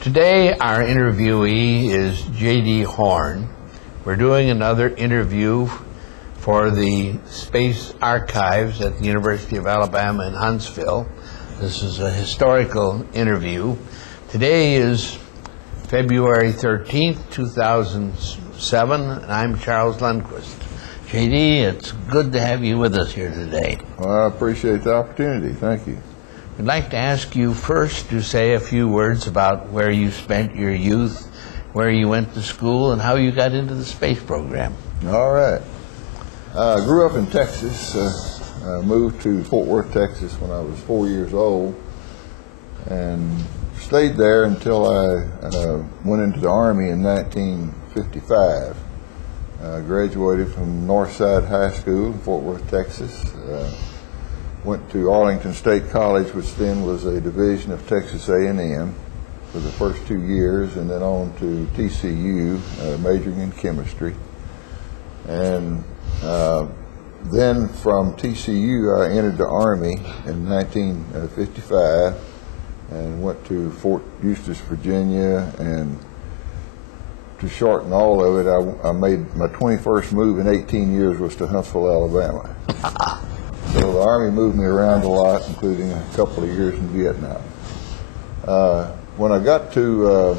Today, our interviewee is J.D. Horne. We're doing another interview for the Space Archives at the University of Alabama in Huntsville. This is a historical interview. Today is February 13th, 2007, and I'm Charles Lundquist. J.D., it's good to have you with us here today. Well, I appreciate the opportunity. Thank you. I'd like to ask you first to say a few words about where you spent your youth, where you went to school, and how you got into the space program. All right. I grew up in Texas. I moved to Fort Worth, Texas when I was 4 years old, and stayed there until I went into the Army in 1955. I graduated from Northside High School in Fort Worth, Texas. Went to Arlington State College, which then was a division of Texas A&M for the first 2 years, and then on to TCU, majoring in chemistry. And then from TCU, I entered the Army in 1955 and went to Fort Eustis, Virginia, and to shorten all of it, I made my 21st move in 18 years was to Huntsville, Alabama. So the Army moved me around a lot, including a couple of years in Vietnam. When I got to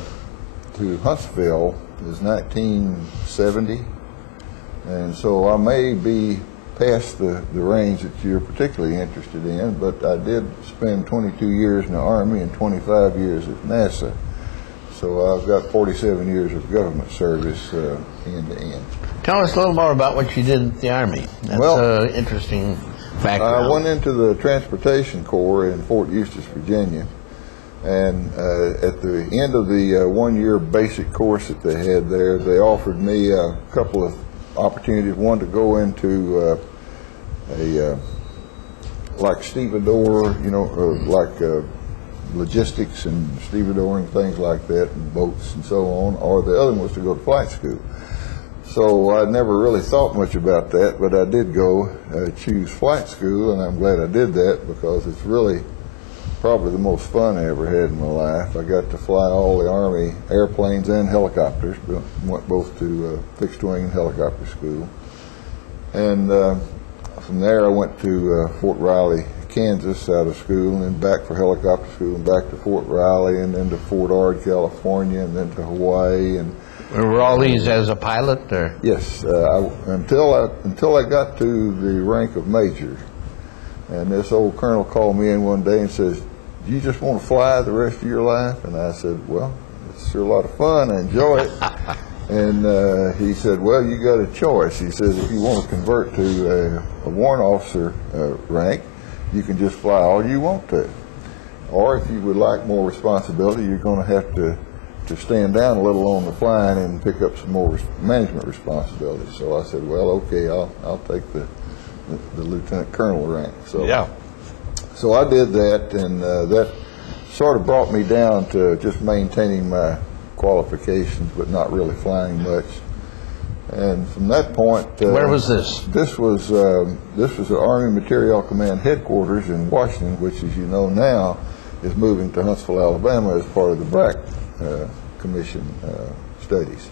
Huntsville, it was 1970, and so I may be past the range that you're particularly interested in, but I did spend 22 years in the Army and 25 years at NASA. So I've got 47 years of government service end to end. Tell us a little more about what you did in the Army. That's an interesting background. I went into the Transportation Corps in Fort Eustis, Virginia, and at the end of the one-year basic course that they had there, they offered me a couple of opportunities. One to go into like stevedore, logistics and stevedoring, things like that, and boats and so on, or the other one was to go to flight school. So I never really thought much about that, but I did go choose flight school, and I'm glad I did that because it's really probably the most fun I ever had in my life. I got to fly all the Army airplanes and helicopters, went both to fixed wing and helicopter school. And from there I went to Fort Riley, Kansas out of school, and then back for helicopter school, and back to Fort Riley, and then to Fort Ord, California, and then to Hawaii. And were all these as a pilot, or? Yes, until I got to the rank of major. And this old colonel called me in one day and says, "Do you just want to fly the rest of your life?" And I said, "Well, it's sure a lot of fun. I enjoy it." And he said, "Well, you got a choice." He says, "If you want to convert to a warrant officer rank, you can just fly all you want to. Or if you would like more responsibility, you're going to have to stand down a little on the flying and pick up some more management responsibilities." So I said, "Well, okay, I'll take the lieutenant colonel rank." So yeah. So I did that, and that sort of brought me down to just maintaining my qualifications, but not really flying much. And from that point, where was this? This was the Army Materiel Command headquarters in Washington, which, as you know now, is moving to Huntsville, Alabama, as part of the BRAC Commission studies.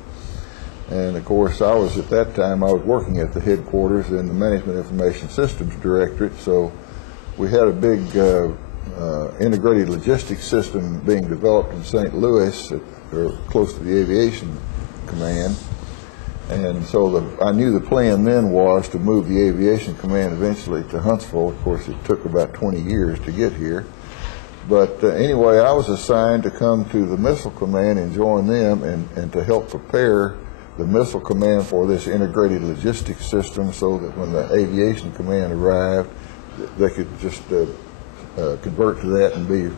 And of course, I was at that time I was working at the headquarters in the Management Information Systems Directorate. So we had a big integrated logistics system being developed in St. Louis, close to the Aviation Command. And so I knew the plan then was to move the Aviation Command eventually to Huntsville. Of course, it took about 20 years to get here. But anyway, I was assigned to come to the Missile Command and join them and to help prepare the Missile Command for this integrated logistics system so that when the Aviation Command arrived, they could just convert to that and be,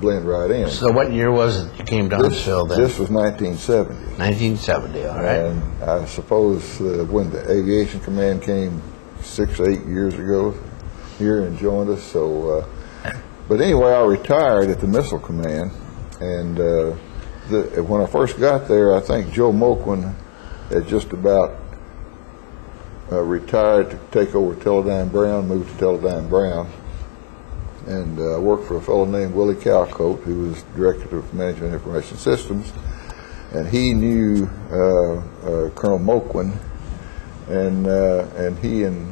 blend right in. So what year was it you came to Huntsville then? This was 1970. 1970, all right. And I suppose when the Aviation Command came 6 or 8 years ago here and joined us, so... But anyway, I retired at the Missile Command, and when I first got there, I think Joe Moquin had just about retired to take over Teledyne Brown, moved to Teledyne Brown. and I worked for a fellow named Willie Calcote, who was Director of Management Information Systems, and he knew Colonel Moquin, and he and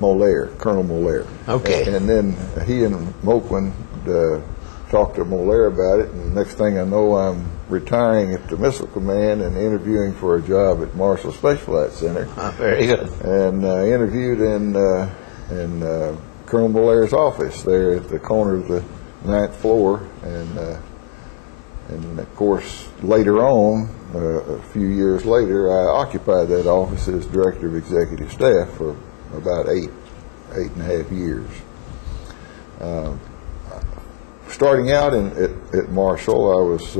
Molaire, Colonel Molaire. Okay. And then he and Moquin talked to Molaire about it, and the next thing I know, I'm retiring at the Missile Command and interviewing for a job at Marshall Space Flight Center. Very good. And interviewed in Colonel Molaire's office there at the corner of the 9th floor, and of course later on, a few years later, I occupied that office as Director of Executive Staff for about eight and a half years. Starting out at Marshall, I was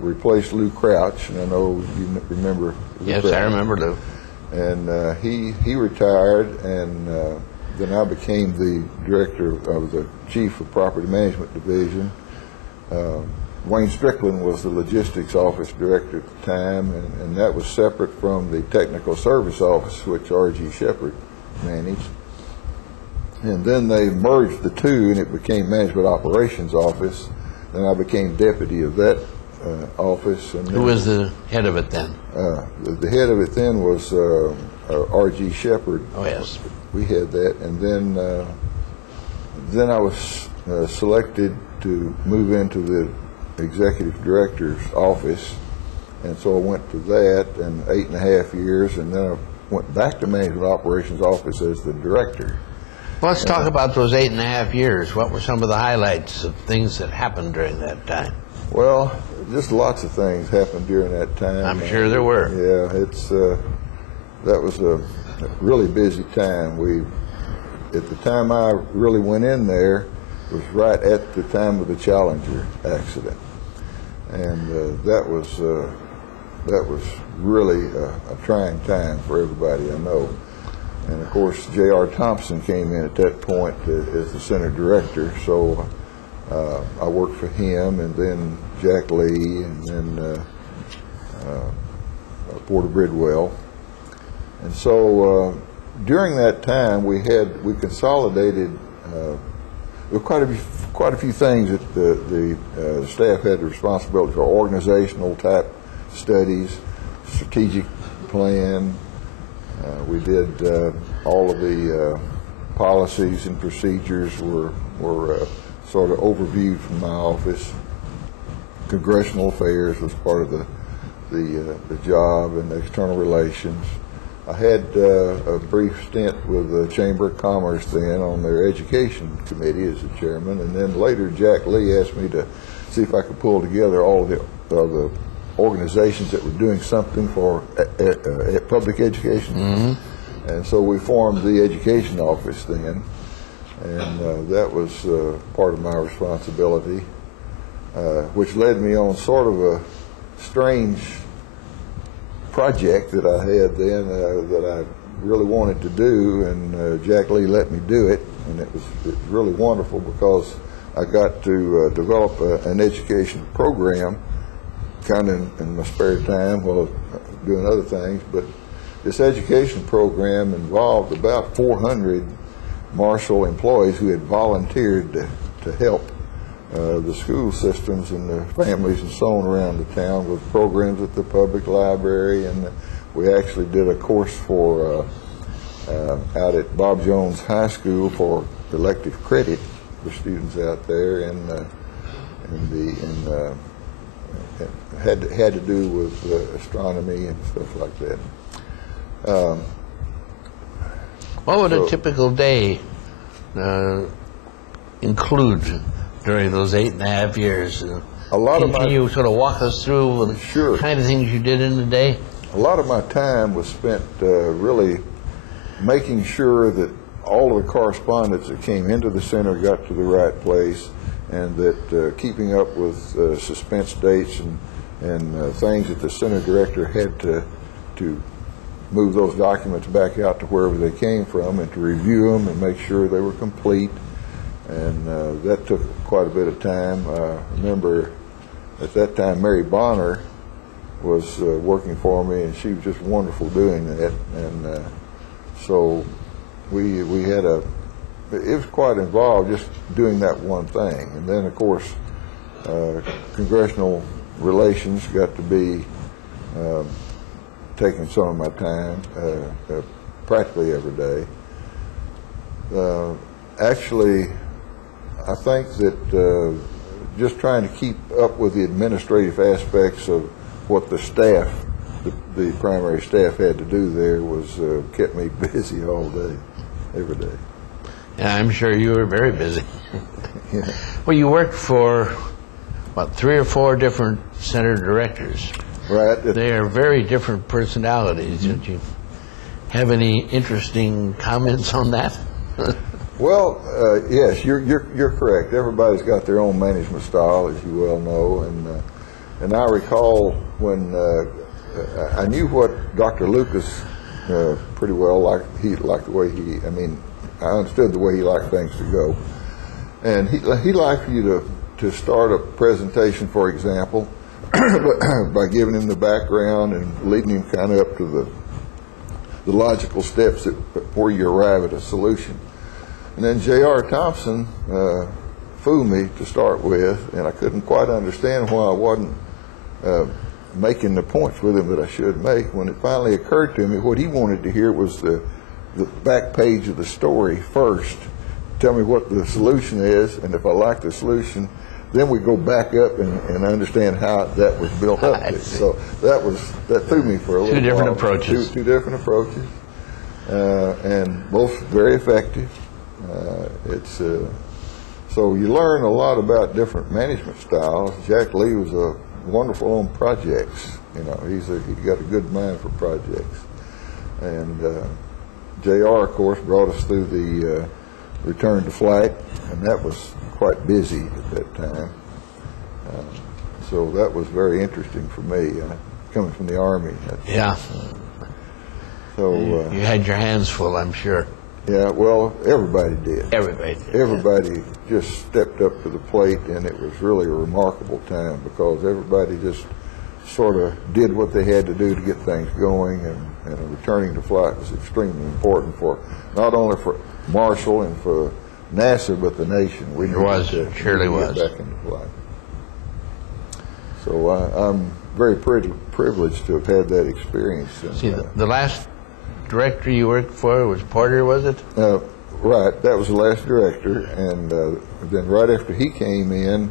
replaced Lou Crouch, and I know you remember Lou Yes, Crouch. I remember Lou. And he retired, and then I became the director of the Chief of Property Management Division. Wayne Strickland was the Logistics Office Director at the time, and that was separate from the Technical Service Office, which R.G. Shepard managed. And then they merged the two, and it became Management Operations Office. Then I became deputy of that office. And Who was the head of it then? The head of it then was R.G. Shepard. Oh, yes. We had that, and then I was selected to move into the executive director's office, and so I went to that in 8.5 years, and then I went back to Management Operations office as the director. Let's talk about those 8.5 years. What were some of the highlights of things that happened during that time? Well, just lots of things happened during that time. I'm sure there were. Yeah, that was a really busy time. At the time I really went in there was right at the time of the Challenger accident, and that was really a trying time for everybody I know. And of course, J.R. Thompson came in at that point as the center director, so I worked for him, and then Jack Lee, and then Porter Bridwell. And so during that time, we consolidated quite a few things that the staff had the responsibility for: organizational type studies, strategic plan. We did all of the policies and procedures were sort of overviewed from my office. Congressional affairs was part of the job, and external relations. I had a brief stint with the Chamber of Commerce then on their education committee as the chairman, and then later Jack Lee asked me to see if I could pull together all of the organizations that were doing something for public education. Mm-hmm. And so we formed the education office then, and that was part of my responsibility, which led me on sort of a strange project that I had then that I really wanted to do, and Jack Lee let me do it, and it was really wonderful because I got to develop an education program kind of in my spare time while doing other things. But this education program involved about 400 Marshall employees who had volunteered to help the school systems and the families and so on around the town with programs at the public library, and we actually did a course for out at Bob Jones High School for elective credit for students out there, and had to do with astronomy and stuff like that. What would a typical day include during those 8.5 years? Can you sort of walk us through the kind of things you did in the day? A lot of my time was spent really making sure that all of the correspondence that came into the center got to the right place, and that keeping up with suspense dates and things that the center director had to move those documents back out to wherever they came from, and to review them and make sure they were complete. And that took quite a bit of time. I remember at that time Mary Bonner was working for me, and she was just wonderful doing that. And so we had it was quite involved just doing that one thing. And then, of course, congressional relations got to be taking some of my time, practically every day. Actually, I think that just trying to keep up with the administrative aspects of what the staff, the primary staff, had to do there was kept me busy all day, every day. Yeah, I'm sure you were very busy. Yeah. Well, you worked for, what, 3 or 4 different center directors. Right. They are very different personalities. Mm-hmm. Did you have any interesting comments on that? Well, yes, you're correct. Everybody's got their own management style, as you well know, and I recall when I knew what Dr. Lucas pretty well liked. He liked the way I understood the way he liked things to go, and he liked you to start a presentation, for example, by giving him the background and leading him kind of up to the logical steps before you arrive at a solution. And then J.R. Thompson fooled me to start with, and I couldn't quite understand why I wasn't making the points with him that I should make. When it finally occurred to me, what he wanted to hear was the back page of the story first. Tell me what the solution is, and if I like the solution, then we go back up and understand how that was built up to. So that threw me for a little while. Two different approaches. Two different approaches, and both very effective. So you learn a lot about different management styles. Jack Lee was wonderful on projects. You know, he got a good mind for projects, and J.R. of course brought us through the return to flight, and that was quite busy at that time. So that was very interesting for me, coming from the Army. Yeah. So you had your hands full, I'm sure. Yeah, well, everybody did. Everybody did. Everybody just stepped up to the plate, and it was really a remarkable time because everybody just sort of did what they had to do to get things going, and returning to flight was extremely important for not only for Marshall and for NASA, but the nation. We surely was. Get back into flight. So I'm very privileged to have had that experience. See, the last director you worked for was Porter, was it? Right, that was the last director, and then right after he came in,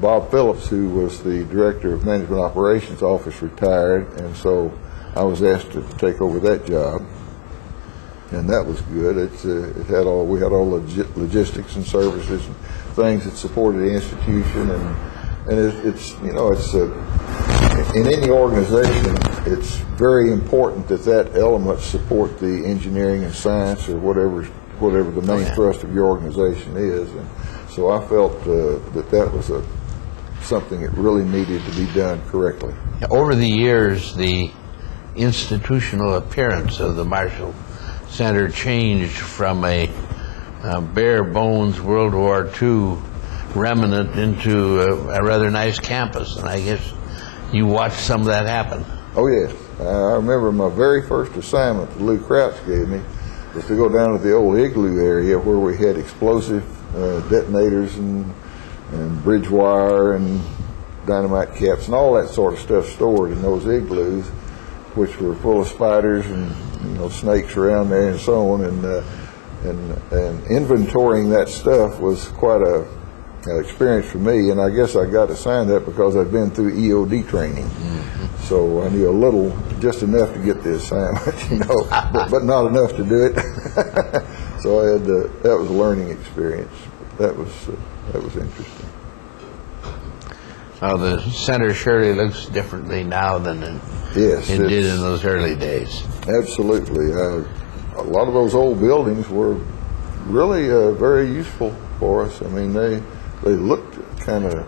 Bob Phillips, who was the director of Management Operations Office, retired, and so I was asked to take over that job, and that was good. We had all logistics and services and things that supported the institution, and it's in any organization, it's very important that elements support the engineering and science or whatever the main thrust of your organization is. And so I felt that was something that really needed to be done correctly. Over the years, the institutional appearance of the Marshall Center changed from a bare bones World War II remnant into a rather nice campus, and I guess you watched some of that happen. Oh yes, I remember my very first assignment that Lou Crouch gave me was to go down to the old igloo area where we had explosive detonators and bridge wire and dynamite caps and all that sort of stuff stored in those igloos, which were full of spiders and snakes around there and so on. And inventorying that stuff was quite an experience for me, and I guess I got assigned that because I'd been through EOD training. Mm-hmm. So I knew a little, just enough to get the assignment, but not enough to do it. So I had that was a learning experience. That was interesting. So the center surely looks differently now than it did in those early days. Absolutely. A lot of those old buildings were really very useful for us. I mean, they looked kind of,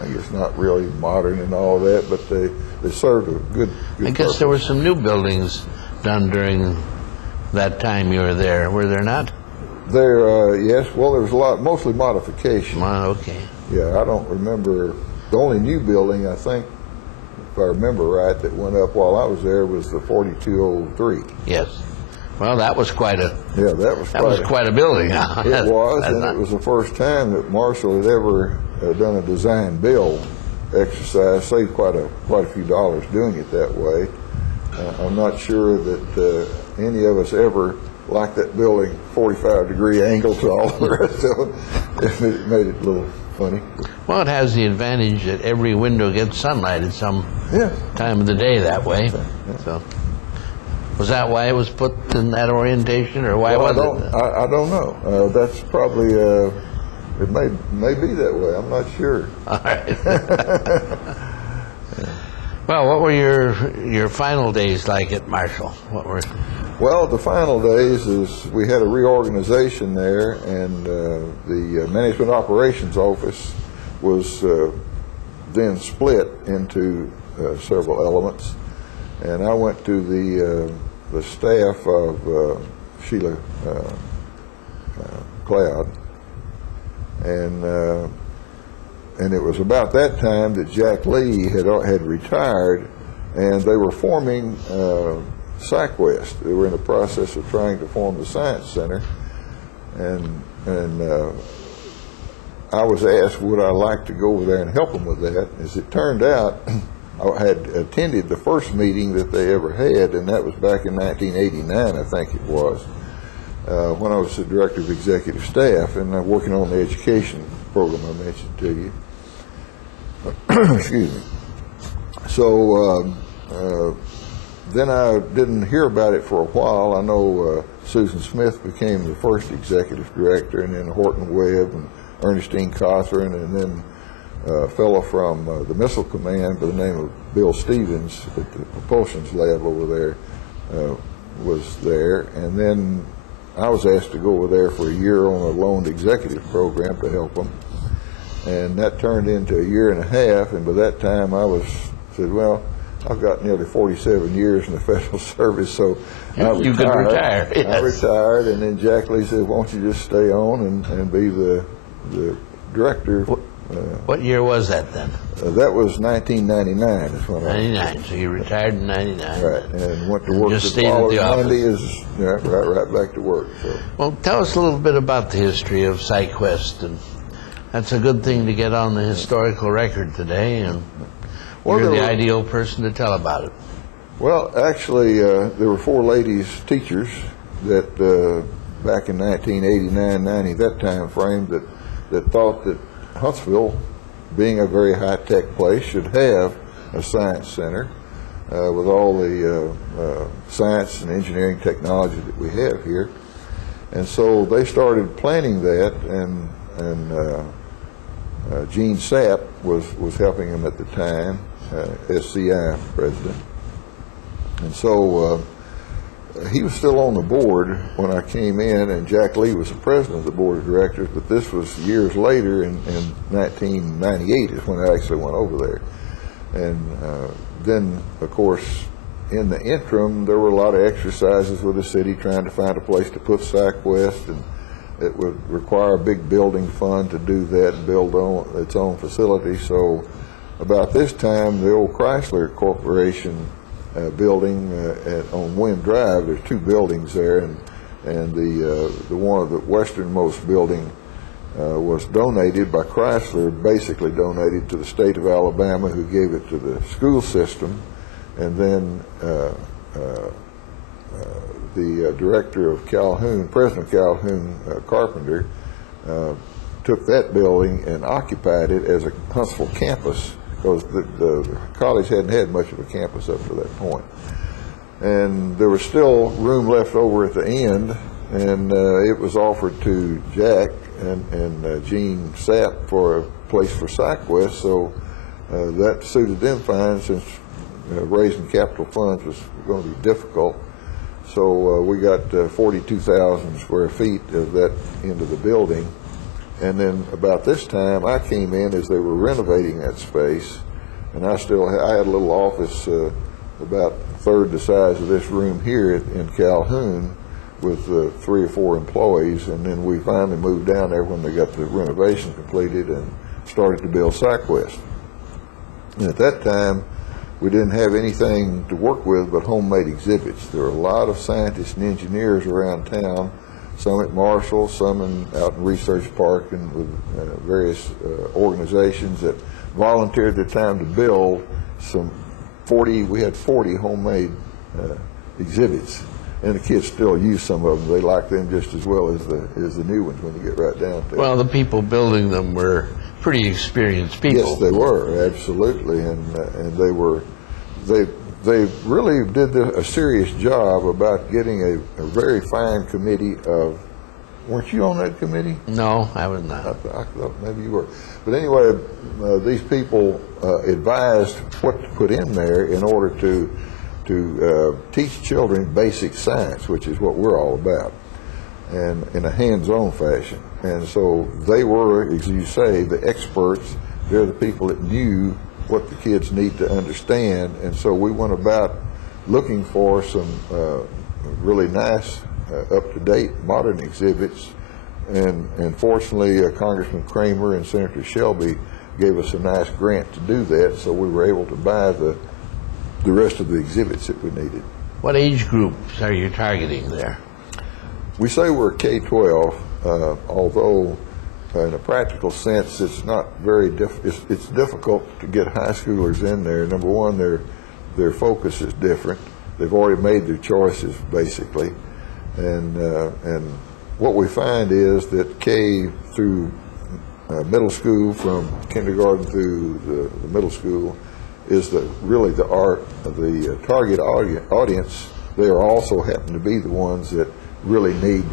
I guess, not really modern and all that, but they served a good I guess purpose. there were some new buildings done during that time you were there, were there not? Yes. Well, there was a lot, mostly modification. Okay. Yeah, I don't remember. The only new building, I think, if I remember right, that went up while I was there was the 4203. Yes. Well, that was quite a quite a building. Huh? It was, and it was the first time that Marshall had ever done a design build exercise. Saved quite a few dollars doing it that way. I'm not sure that any of us ever liked that building 45-degree angle to all the rest of it. It made it a little funny. Well, it has the advantage that every window gets sunlight at some time of the day that way. Yeah. So, was that why it was put in that orientation, or why was it? I don't know. That's probably it may be that way. I'm not sure. All right. Well, what were your final days like at Marshall? What were? Well, the final days is we had a reorganization there, and the management operations office was then split into several elements, and I went to the staff of Sheila Cloud, and it was about that time that Jack Lee had retired, and they were forming SciQuest. They were in the process of trying to form the Science Center, and I was asked would I like to go over there and help them with that. As it turned out, I had attended the first meeting that they ever had, and that was back in 1989, I think it was, when I was the director of executive staff, and I'm working on the education program I mentioned to you. Excuse me. So then I didn't hear about it for a while. I know Susan Smith became the first executive director, and then Horton Webb and Ernestine Cawthorn, and then a fellow from the Missile Command by the name of Bill Stevens at the propulsions lab over there was there. And then I was asked to go over there for a year on a loaned executive program to help them. And that turned into a year and a half, and by that time I said, well, I've got nearly 47 years in the federal service, so I retired. You could retire. Yes. I retired, and then Jack Lee said, why don't you just stay on and be the director. What year was that then? That was 1999. Is when 99, so you retired in 99. Right, and went to work just the following Monday office. right back to work. So. Well, tell us a little bit about the history of SciQuest, and that's a good thing to get on the historical record today, and you're the ideal person to tell about it. Well, actually, there were 4 ladies teachers that back in 1989-90, that time frame, that thought that Huntsville, being a very high-tech place, should have a science center with all the science and engineering technology that we have here. And so they started planning that, and Gene Sapp was helping him at the time, SCI president. And so he was still on the board when I came in, and Jack Lee was the president of the board of directors, but this was years later in 1998 is when I actually went over there. And then, of course, in the interim, there were a lot of exercises with the city trying to find a place to put SciQuest, and it would require a big building fund to do that and build on its own facility. So about this time, the old Chrysler Corporation building on Wind Drive, there's 2 buildings there, and the one of the westernmost building was donated by Chrysler, basically donated to the state of Alabama, who gave it to the school system, and then the director of Calhoun, President of Calhoun, Carpenter, took that building and occupied it as a Huntsville campus, because the college hadn't had much of a campus up to that point. And there was still room left over at the end, and it was offered to Jack and Gene Sapp for a place for SciQuest, so that suited them fine, since raising capital funds was going to be difficult. So we got 42,000 square feet of that into the building. And then about this time, I came in as they were renovating that space, and I had a little office about a third the size of this room here in Calhoun, with 3 or 4 employees. And then we finally moved down there when they got the renovation completed and started to build SciQuest. And at that time, we didn't have anything to work with but homemade exhibits. There are a lot of scientists and engineers around town, some at Marshall, some out in Research Park, and with various organizations that volunteered their time to build we had 40 homemade exhibits, and the kids still use some of them. They like them just as well as the new ones when you get right down to it. Well, the people building them were pretty experienced people. Yes, they were, absolutely, and they really did a serious job about getting a very fine committee of. Weren't you on that committee? No, I was not. I thought maybe you were. But anyway, these people advised what to put in there in order to teach children basic science, which is what we're all about, and in a hands-on fashion. And so they were, as you say, the experts. They're the people that knew what the kids need to understand. And so we went about looking for some really nice, up-to-date modern exhibits. And fortunately, Congressman Kramer and Senator Shelby gave us a nice grant to do that, so we were able to buy the rest of the exhibits that we needed. What age groups are you targeting there? We say we're K-12, although in a practical sense it's not very it's difficult to get high schoolers in there. Number one, their focus is different. They've already made their choices, basically. And what we find is that K through middle school, from kindergarten through the middle school, is really the target audience. They are also happen to be the ones that really need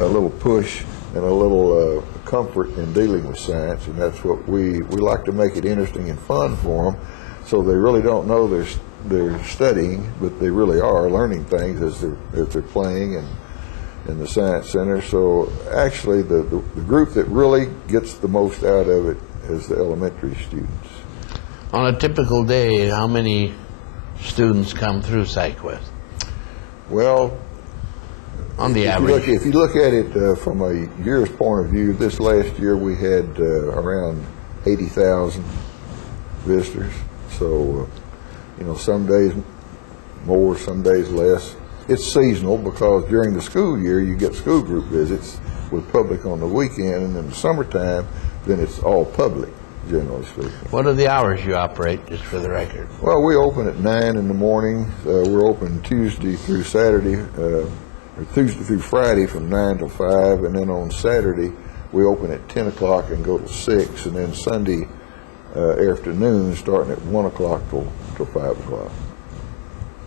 a little push and a little comfort in dealing with science, and that's what we like to make it interesting and fun for them, so they really don't know they're studying, but they really are learning things as they're playing and in the Science Center. So actually the group that really gets the most out of it is the elementary students. On a typical day, how many students come through SciQuest? Well, on the average. If you look at it from a year's point of view, this last year we had around 80,000 visitors. So, some days more, some days less. It's seasonal because during the school year you get school group visits with public on the weekend, and in the summertime then it's all public, generally speaking. What are the hours you operate, just for the record? Well, we open at 9 in the morning. We're open Tuesday through Saturday, or Tuesday through Friday from 9 to 5, and then on Saturday we open at 10 o'clock and go to 6, and then Sunday afternoon starting at 1 o'clock till 5 o'clock.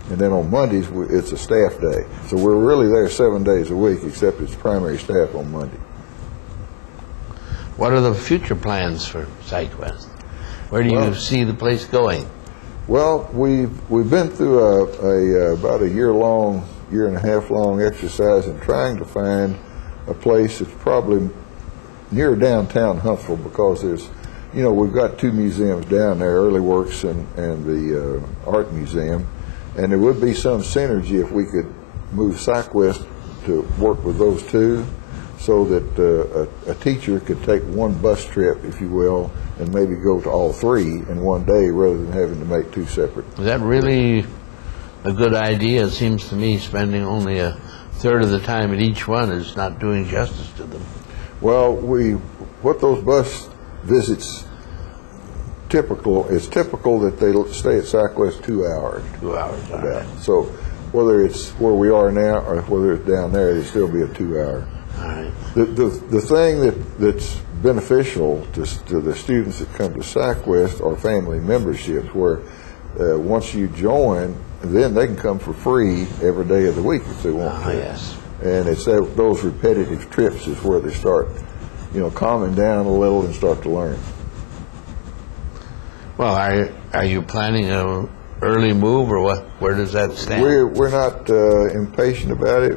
And then on Mondays, it's a staff day. So we're really there 7 days a week, except it's primary staff on Monday. What are the future plans for SciQuest? Where do you see the place going? Well, we've been through about a year and a half long exercise in trying to find a place that's probably near downtown Huntsville, because we've got two museums down there, Early Works and the Art Museum. And there would be some synergy if we could move SciQuest to work with those two, so that a teacher could take one bus trip, if you will, and maybe go to all three in one day rather than having to make two separate. Is that really a good idea? It seems to me spending only a third of the time at each one is not doing justice to them. Well, what those bus visits it's typical that they stay at SciQuest 2 hours. 2 hours, all right. So whether it's where we are now or whether it's down there, it'd still be a 2 hour. All right. The thing that's beneficial to the students that come to SciQuest are family memberships, where once you join, then they can come for free every day of the week if they want to. Yes. And it's those repetitive trips is where they start, calming down a little and start to learn. Well, are you planning an early move, or what? Where does that stand? We're not impatient about it.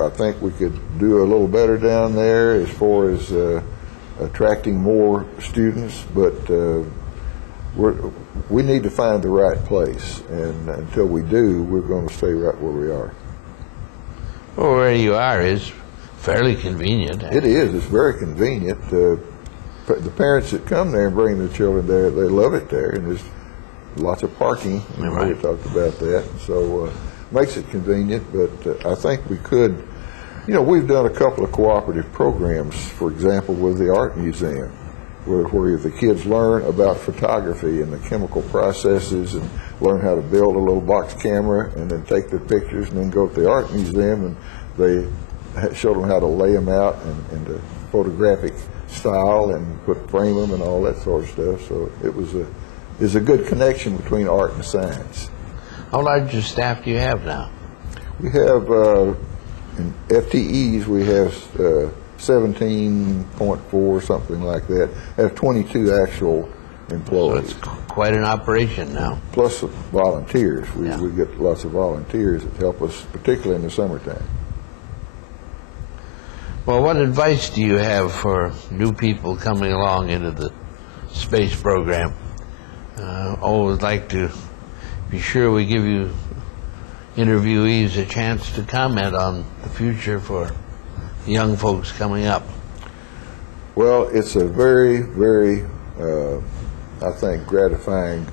I think we could do a little better down there as far as attracting more students, but we need to find the right place, and until we do, we're going to stay right where we are. Well, where you are is fairly convenient. It is. It's very convenient. The parents that come there and bring their children there, they love it there, and lots of parking. Right. We talked about that. So makes it convenient, but I think we could, we've done a couple of cooperative programs, for example, with the Art Museum, where the kids learn about photography and the chemical processes and learn how to build a little box camera and then take their pictures and then go to the Art Museum and they show them how to lay them out in the photographic style and frame them and all that sort of stuff. So it's a good connection between art and science. How large a staff do you have now? We have, in FTEs, we have 17.4, something like that. I have 22 actual So employees. it's quite an operation now. Plus volunteers. We Yeah. get lots of volunteers that help us, particularly in the summertime. Well, what advice do you have for new people coming along into the space program? Always like to be sure we give you interviewees a chance to comment on the future for the young folks coming up. Well, it's a very, very, I think, gratifying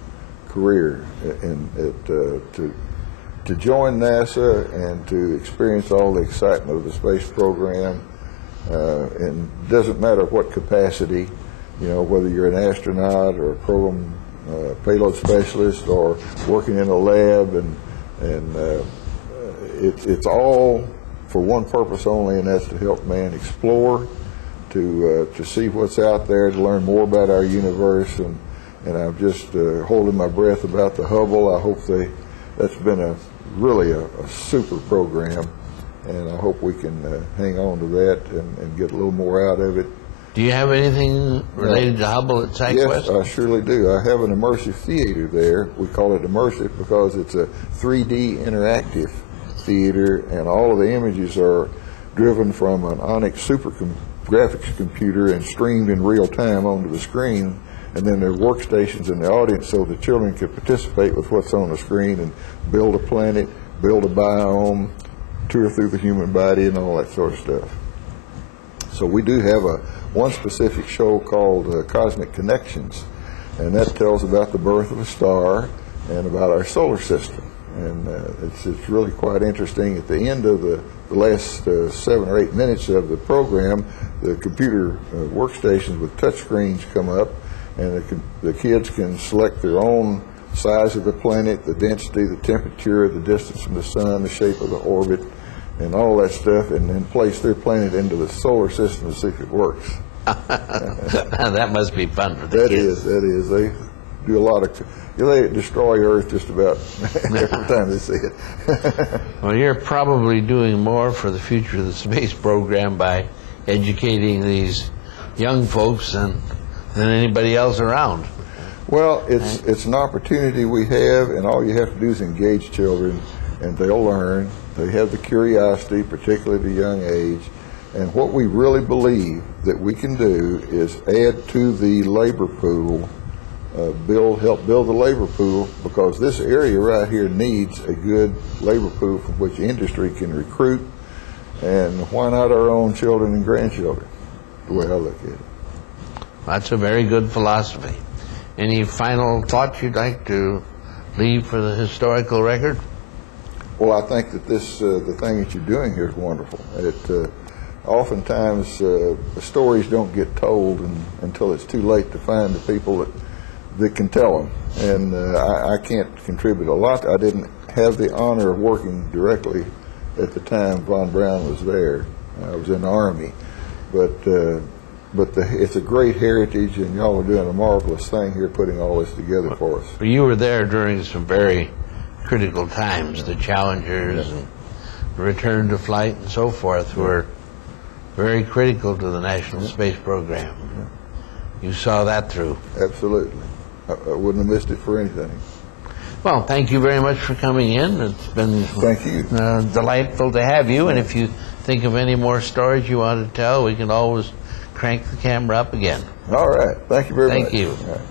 career to join NASA and to experience all the excitement of the space program. And it doesn't matter what capacity, whether you're an astronaut or a program payload specialist or working in a lab, and it's all for one purpose only, and that's to help man explore, to see what's out there, to learn more about our universe, and I'm just holding my breath about the Hubble. I hope that's been really a super program, and I hope we can hang on to that and get a little more out of it. Do you have anything related to Hubble at SciQuest? Yes, I surely do. I have an immersive theater there. We call it immersive because it's a 3D interactive theater, and all of the images are driven from an Onyx graphics computer and streamed in real time onto the screen, and then there are workstations in the audience so the children can participate with what's on the screen and build a planet, build a biome, tour through the human body, and all that sort of stuff. So we do have one specific show called Cosmic Connections, and that tells about the birth of a star and about our solar system. And it's really quite interesting. At the end of the last 7 or 8 minutes of the program, the computer workstations with touch screens come up, and the kids can select their own size of the planet, the density, the temperature, the distance from the sun, the shape of the orbit, and all that stuff, and then place their planet into the solar system to see if it works. That must be fun for the kids. That is. They do a lot of, they destroy Earth just about every time they see it. Well, you're probably doing more for the future of the space program by educating these young folks than anybody else around. Well, it's an opportunity we have, and all you have to do is engage children, and they'll learn. They have the curiosity, particularly at a young age. And what we really believe that we can do is add to the labor pool, help build the labor pool, because this area right here needs a good labor pool from which industry can recruit, and why not our own children and grandchildren, the way I look at it. That's a very good philosophy. Any final thoughts you'd like to leave for the historical record? Well, I think that the thing that you're doing here is wonderful. Oftentimes, stories don't get told until it's too late to find the people that can tell them. And I can't contribute a lot. I didn't have the honor of working directly at the time Von Braun was there. I was in the Army. But it's a great heritage, and y'all are doing a marvelous thing here putting all this together for us. You were there during some very critical times. The Challengers and return to flight and so forth were very critical to the National Space Program. You saw that through. Absolutely. I wouldn't have missed it for anything. Well, thank you very much for coming in. It's been Thank you. Delightful to have you. And if you think of any more stories you want to tell, we can always crank the camera up again. All right. Thank you very much. Thank you. All right.